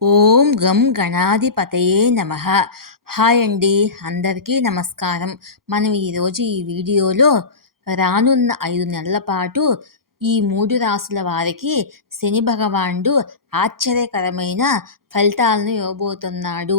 ఓం గం గణాధిపతయే నమ. హాయ్ అండి అందరికీ నమస్కారం. మనం ఈరోజు ఈ వీడియోలో రానున్న ఐదు నెలల పాటు ఈ మూడు రాసుల వారికి శని భగవానుడు ఆశ్చర్యకరమైన ఫలితాలను ఇవ్వబోతున్నాడు.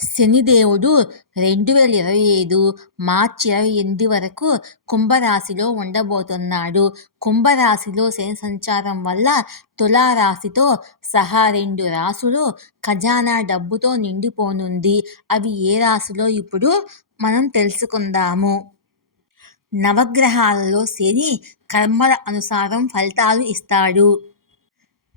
శనిదేవుడు రెండు వేల ఇరవై ఐదు మార్చి ఇరవై ఎనిమిది వరకు కుంభరాశిలో ఉండబోతున్నాడు. కుంభరాశిలో శని సంచారం వల్ల తులారాశితో సహా రెండు రాసులు ఖజానా డబ్బుతో నిండిపోనుంది. అవి ఏ రాశిలో ఇప్పుడు మనం తెలుసుకుందాము. నవగ్రహాలలో శని కర్మల అనుసారం ఫలితాలు ఇస్తాడు.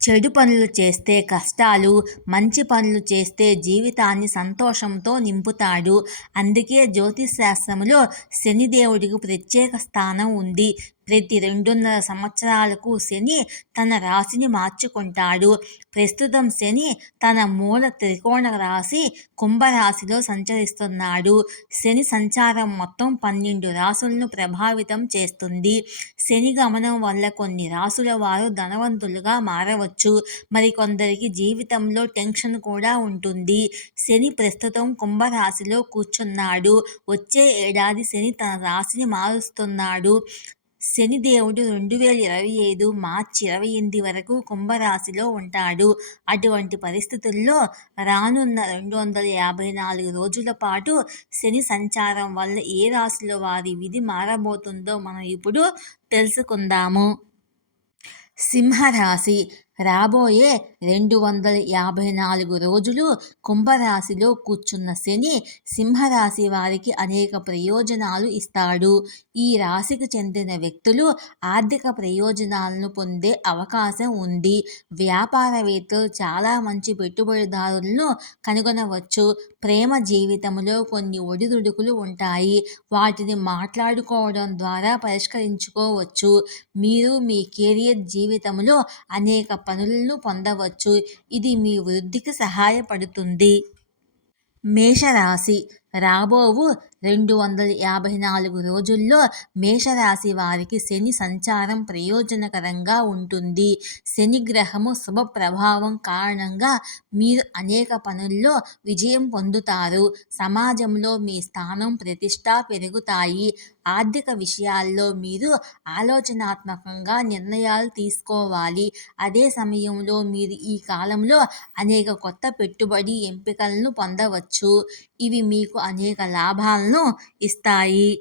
చెడు పనులు చేస్తే కష్టాలు మంచి పనులు చేస్తే జీవితాన్ని సంతోషంతో నింపుతాడు. అందుకే జ్యోతిష్ శాస్త్రంలో శనిదేవుడికి ప్రత్యేక స్థానం ఉంది. ప్రతి రెండున్నర సంవత్సరాలకు శని తన రాశిని మార్చుకుంటాడు. ప్రస్తుతం శని తన మూల త్రికోణ రాశి కుంభరాశిలో సంచరిస్తున్నాడు. శని సంచారం మొత్తం పన్నెండు రాసులను ప్రభావితం చేస్తుంది. శని గమనం వల్ల కొన్ని రాసుల వారు ధనవంతులుగా మారవచ్చు. మరికొందరికి జీవితంలో టెన్షన్ కూడా ఉంటుంది. శని ప్రస్తుతం కుంభరాశిలో కూర్చున్నాడు. వచ్చే ఏడాది శని తన రాశిని మారుస్తున్నాడు. శనిదేవుడు రెండు వేల ఇరవై ఐదు మార్చి ఇరవై ఎనిమిది వరకు కుంభరాశిలో ఉంటాడు. అటువంటి పరిస్థితుల్లో రానున్న రెండు వందల యాభై నాలుగు రోజుల పాటు శని సంచారం వల్ల ఏ రాశిలో వారి విధి మారబోతుందో మనం ఇప్పుడు తెలుసుకుందాము. సింహరాశి రాబోయే రెండు వందల యాభై నాలుగు రోజులు కుంభరాశిలో కూర్చున్న శని సింహరాశి వారికి అనేక ప్రయోజనాలు ఇస్తాడు. ఈ రాశికి చెందిన వ్యక్తులు ఆర్థిక ప్రయోజనాలను పొందే అవకాశం ఉంది. వ్యాపారవేత్తలు చాలా మంచి పెట్టుబడిదారులను కనుగొనవచ్చు. ప్రేమ జీవితంలో కొన్ని ఒడిదుడుకులు ఉంటాయి. వాటిని మాట్లాడుకోవడం ద్వారా పరిష్కరించుకోవచ్చు. మీరు మీ కెరియర్ జీవితంలో అనేక పనులను పొందవచ్చు. ఇది మీ వృద్ధికి సహాయపడుతుంది. మేషరాశి రాబోవు రెండు వందల యాభై నాలుగు రోజుల్లో మేషరాశి వారికి శని సంచారం ప్రయోజనకరంగా ఉంటుంది. శని గ్రహము శుభ ప్రభావం కారణంగా మీరు అనేక పనుల్లో విజయం పొందుతారు. సమాజంలో మీ స్థానం ప్రతిష్ట పెరుగుతాయి. ఆర్థిక విషయాల్లో మీరు ఆలోచనాత్మకంగా నిర్ణయాలు తీసుకోవాలి. అదే సమయంలో మీరు ఈ కాలంలో అనేక కొత్త పెట్టుబడి ఎంపికలను పొందవచ్చు. ఇవి మీకు అనేక లాభాలను ఇస్తాయి.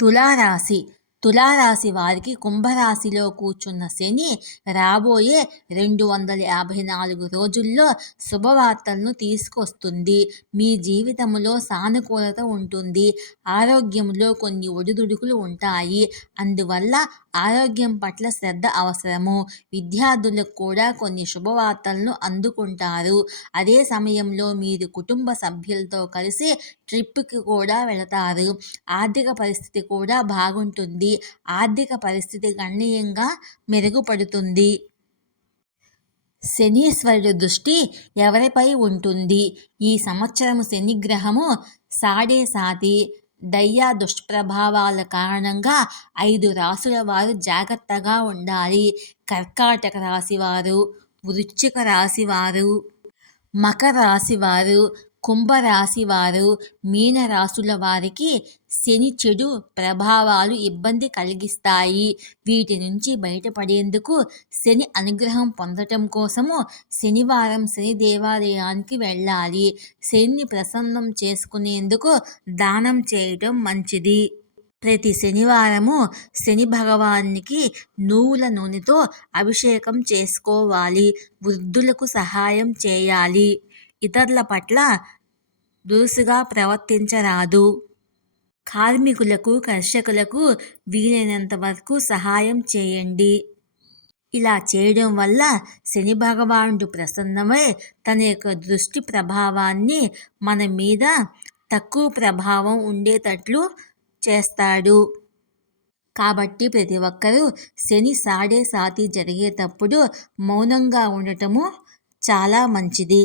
తులారాశి. తులారాశి వారికి కుంభరాశిలో కూర్చున్న శని రాబోయే రెండు వందల యాభై నాలుగు రోజుల్లో శుభవార్తలను తీసుకొస్తుంది. మీ జీవితంలో సానుకూలత ఉంటుంది. ఆరోగ్యంలో కొన్ని ఒడిదుడుకులు ఉంటాయి. అందువల్ల ఆరోగ్యం పట్ల శ్రద్ధ అవసరము. విద్యార్థులకు కూడా కొన్ని శుభవార్తలను అందుకుంటారు. అదే సమయంలో మీరు కుటుంబ సభ్యులతో కలిసి ట్రిప్కి కూడా వెళతారు. ఆర్థిక పరిస్థితి కూడా బాగుంటుంది. ఆర్థిక పరిస్థితి గణనీయంగా మెరుగుపడుతుంది. శనీశ్వరుడు దృష్టి ఎవరిపై ఉంటుంది? ఈ సంవత్సరం శనిగ్రహము సాడే సాతి దయ్యా దుష్ప్రభావాల కారణంగా ఐదు రాసుల వారు జాగ్రత్తగా ఉండాలి. కర్కాటక రాశివారు వృశ్చిక రాశివారు మకర రాశివారు కుంభరాశి వారు మీనరాశుల వారికి శని చెడు ప్రభావాలు ఇబ్బంది కలిగిస్తాయి. వీటి నుంచి బయటపడేందుకు శని అనుగ్రహం పొందటం కోసము శనివారం శని దేవాలయానికి వెళ్ళాలి. శనిని ప్రసన్నం చేసుకునేందుకు దానం చేయటం మంచిది. ప్రతి శనివారము శని భగవానికి నువ్వుల నూనెతో అభిషేకం చేసుకోవాలి. వృద్ధులకు సహాయం చేయాలి. ఇతరుల పట్ల దురుసుగా ప్రవర్తించరాదు. కార్మికులకు కర్షకులకు వీలైనంత వరకు సహాయం చేయండి. ఇలా చేయడం వల్ల శని భగవానుడు ప్రసన్నమై తన యొక్క దృష్టి ప్రభావాన్ని మన మీద తక్కువ ప్రభావం ఉండేటట్లు చేస్తాడు. కాబట్టి ప్రతి ఒక్కరూ శని సాడే సాతి జరిగేటప్పుడు మౌనంగా ఉండటము చాలా మంచిది.